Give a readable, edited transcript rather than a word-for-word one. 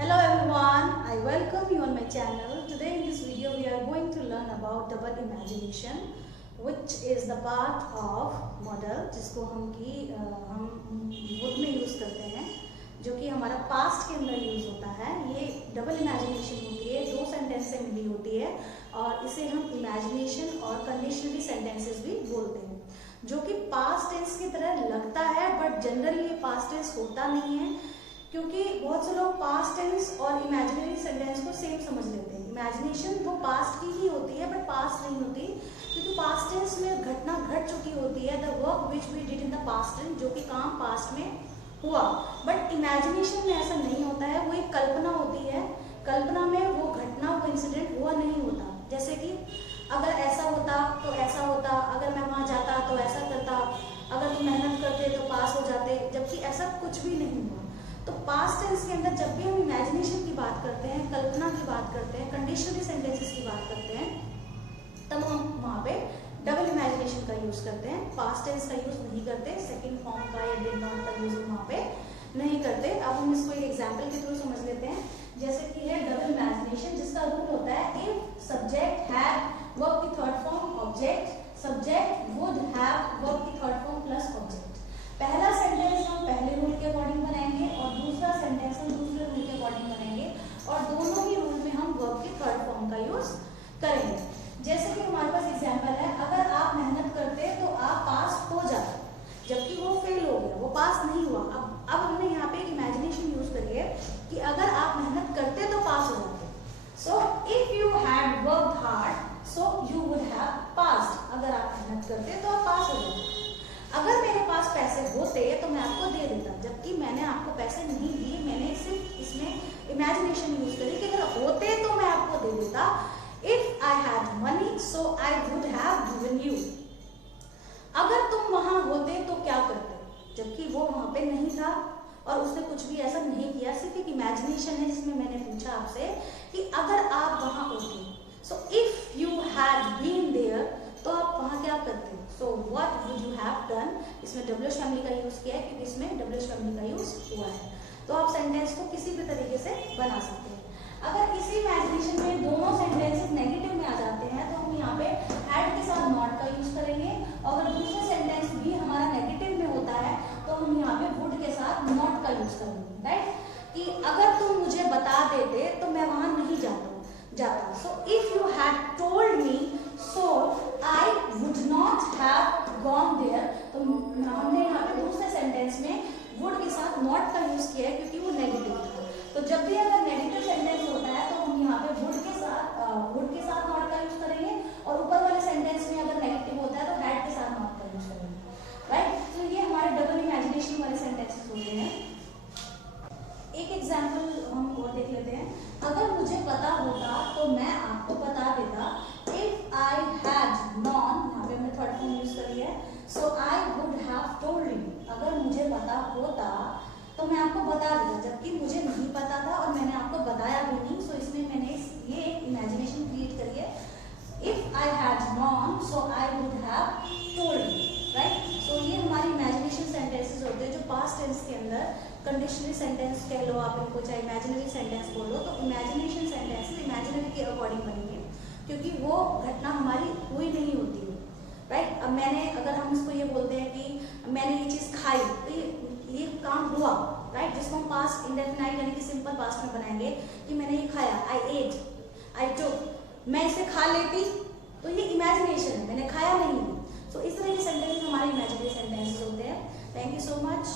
Hello everyone, I welcome you on my channel. Today in this video we are going to learn about double imagination, which is the part of model जिसको हम book में use करते हैं, जो कि हमारा past के अंदर यूज़ होता है। ये डबल इमेजिनेशन होती है, दो सेंटेंस से मिली होती है और इसे हम इमेजिनेशन और कंडीशनली सेंटेंसेस भी बोलते हैं, जो कि पास्ट टेंस की तरह लगता है बट जनरली ये पास्ट टेंस होता नहीं है, क्योंकि बहुत से लोग पास्ट टेंस और इमेजिनरी सेंटेंस को सेम समझ लेते हैं। इमेजिनेशन वो पास्ट की ही होती है बट पास्ट नहीं होती, क्योंकि पास्ट टेंस में घटना घट चुकी होती है, the work which we did in the past tense, जो कि काम पास्ट में हुआ। बट इमेजिनेशन में ऐसा नहीं होता है, वो एक कल्पना होती है। कल्पना में वो घटना, वो इंसिडेंट हुआ नहीं होता। जैसे कि अगर ऐसा होता तो ऐसा होता, अगर मैं वहाँ जाता तो ऐसा करता, अगर तुम मेहनत करते तो पास हो जाते, जबकि ऐसा कुछ भी नहीं हुआ। तो पास्ट टेंस के अंदर जब भी हम इमेजिनेशन की बात करते हैं, कल्पना की बात करते हैं, कंडीशनली सेंटेंसेस की बात करते हैं, तब हम वहाँ पे डबल इमेजिनेशन का यूज करते हैं, पास्ट टेंस का यूज नहीं करते, सेकंड फॉर्म का या डिड नॉट का यूज वहाँ पे नहीं करते। अब हम इसको एक एग्जाम्पल के थ्रू समझ लेते हैं। जैसे कि है डबल इमेजिनेशन, जिसका रूल होता है इफ सब्जेक्ट हैव वर्ब की third form object, subject would have verb की थर्ड फॉर्म प्लस ऑब्जेक्ट। पहला सेंटेंस हम पहले रूल के अकॉर्डिंग बनाएंगे और दूसरा सेंटेंस हम दूसरे रूल के अकॉर्डिंग बनाएंगे, और दोनों ही रूल में हम वर्ब की थर्ड फॉर्म का यूज करेंगे। जैसे कि हमारे पास एग्जांपल है, अगर आप मेहनत करते तो आप पास हो जाते, जबकि वो फेल हो गया, वो पास नहीं हुआ। अब हमने यहाँ पे इमेजिनेशन यूज करी है कि अगर आप मेहनत करते तो पास हो जाते। सो if you had worked hard so you would have passed. अगर आप मेहनत करते तो आप पास हो जाते। अगर मेरे पास पैसे होते तो मैं आपको दे देता, जबकि मैंने आपको पैसे नहीं दिए, मैंने सिर्फ इसमें इमेजिनेशन यूज करी कि अगर होते तो मैं आपको दे देता। If I had money so I would have given you. अगर तुम वहां होते तो क्या करते, जबकि वो वहां पे नहीं था और उसने कुछ भी ऐसा नहीं किया, सिर्फ एक इमेजिनेशन है जिसमें मैंने पूछा आपसे कि अगर आप वहां होते, so if you had been there, तो आप वहां क्या करते। So what would you have done. इसमें डब्ल्यूएच फैमिली का यूज किया है क्योंकि इसमें डब्ल्यूएच फैमिली का यूज हुआ है। तो आप सेंटेंस को किसी भी तरीके से बना सकते हैं। अगर इसी इमेजिनेशन में दोनों सेंटेंसेस नेगेटिव में आ जाते हैं तो हम यहाँ पे हैड के साथ नॉट का यूज करेंगे, और अगर दूसरा सेंटेंस भी हमारा नेगेटिव में होता है तो हम यहाँ पे वुड के साथ नॉट का यूज करेंगे, राइट। कि अगर तुम मुझे बता देते तो मैं वहां नहीं जाता। So if you had told me so I would not have gone there. तो हमने यहाँ पे दूसरे सेंटेंस में वुड के साथ नॉट का यूज किया है क्योंकि वो नेगेटिव था। तो जब भी अगर नेगेटिव सेंटेंस होता है तो हम यहाँ पे वुड के साथ नॉट का यूज करेंगे, और ऊपर वाले सेंटेंस में अगर नेगेटिव होता है तो हैड के साथ नॉट का यूज करेंगे, राइट। तो ये हमारे डबल इमेजिनेशन वाले सेंटेंसेस होते हैं। एक एग्जाम्पल हम और देख लेते हैं। अगर मुझे पता होता तो मैं आपको बता देता। इफ आई हैड नॉन, यहाँ पे हमने थर्ड फॉर्म यूज करी है, so I would have told you. अगर मुझे पता होता तो मैं आपको बता देता, जबकि मुझे नहीं पता था और मैंने आपको बताया भी नहीं। सो इसमें मैंने ये एक इमेजिनेशन क्रिएट करी है। If I had known so I would have told you, right. So ये हमारी इमेजिनेशन सेंटेंसेस होते हैं जो पास्ट टेंस के अंदर कंडीशनली सेंटेंस कह लो आप इनको, चाहे इमेजिनरी सेंटेंस बोलो। तो इमेजिनेशन सेंटेंसेस इमेजिनरी के अकॉर्डिंग बनेंगे क्योंकि वो घटना हमारी हुई नहीं होती है, राइट। अब अगर हम इसको ये बोलते हैं कि मैंने ये चीज़ खाई, तो ये काम हुआ, राइट, जिसको हम पास्ट इंडेफिनाइट यानी कि सिंपल पास्ट में बनाएंगे कि मैंने ये खाया, आई एट, आई टुक। मैं इसे खा लेती तो ये इमेजिनेशन है, मैंने खाया नहीं। सो इस तरह के सेंटेंस हमारे इमेजिनरी सेंटेंसेस होते हैं। Thank you so much.